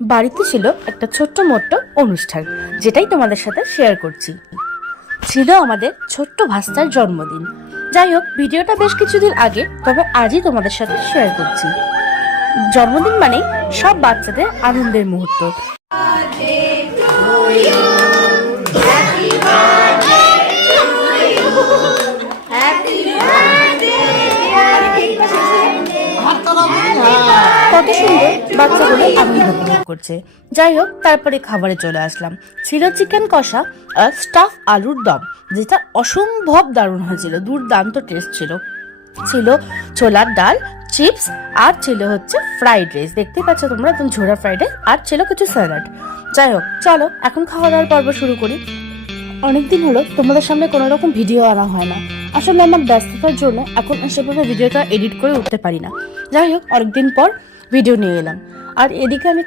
বাড়িতে ছিল একটা ছোট্ট মোট্ট অনুষ্ঠান, যেটাই তোমাদের সাথে শেয়ার করছি। ছিল আমাদের ছোট্ট ভাস্তার জন্মদিন। যাই হোক, ভিডিওটা বেশ কিছুদিন আগে, তবে আজই তোমাদের সাথে শেয়ার করছি। জন্মদিন মানে সব বাচ্চাদের আনন্দের মুহূর্ত। কত সুন্দর বাচ্চাগুলো আনন্দ উপভোগ করছে। যাই হোক, তারপরে খাবারে চলে আসলাম। ছিল চিকেন কষা আর স্টাফ আলুর দম, যেটা অসম্ভব দারুণ হয়েছিল, দুর্দান্ত টেস্ট ছিল। ছিল ছোলার ডাল, চিপস, আর ছিল হচ্ছে ফ্রাইড রাইস, দেখতে পাচ্ছ তোমরা, একদম ঝোড়া ফ্রাইড রাইস, আর ছিল কিছু স্যালাড। যাই হোক, চলো এখন খাওয়া দাওয়ার পর্ব শুরু করি। অনেকদিন হলো তোমাদের সামনে কোনো রকম ভিডিও আনা হয় না। আসলে আমার ব্যস্ততার জন্য এখন সেভাবে ভিডিওটা এডিট করে উঠতে পারি না। যাই হোক, অনেকদিন পর ভিডিও নিয়ে এলাম। আর এদিকে আমি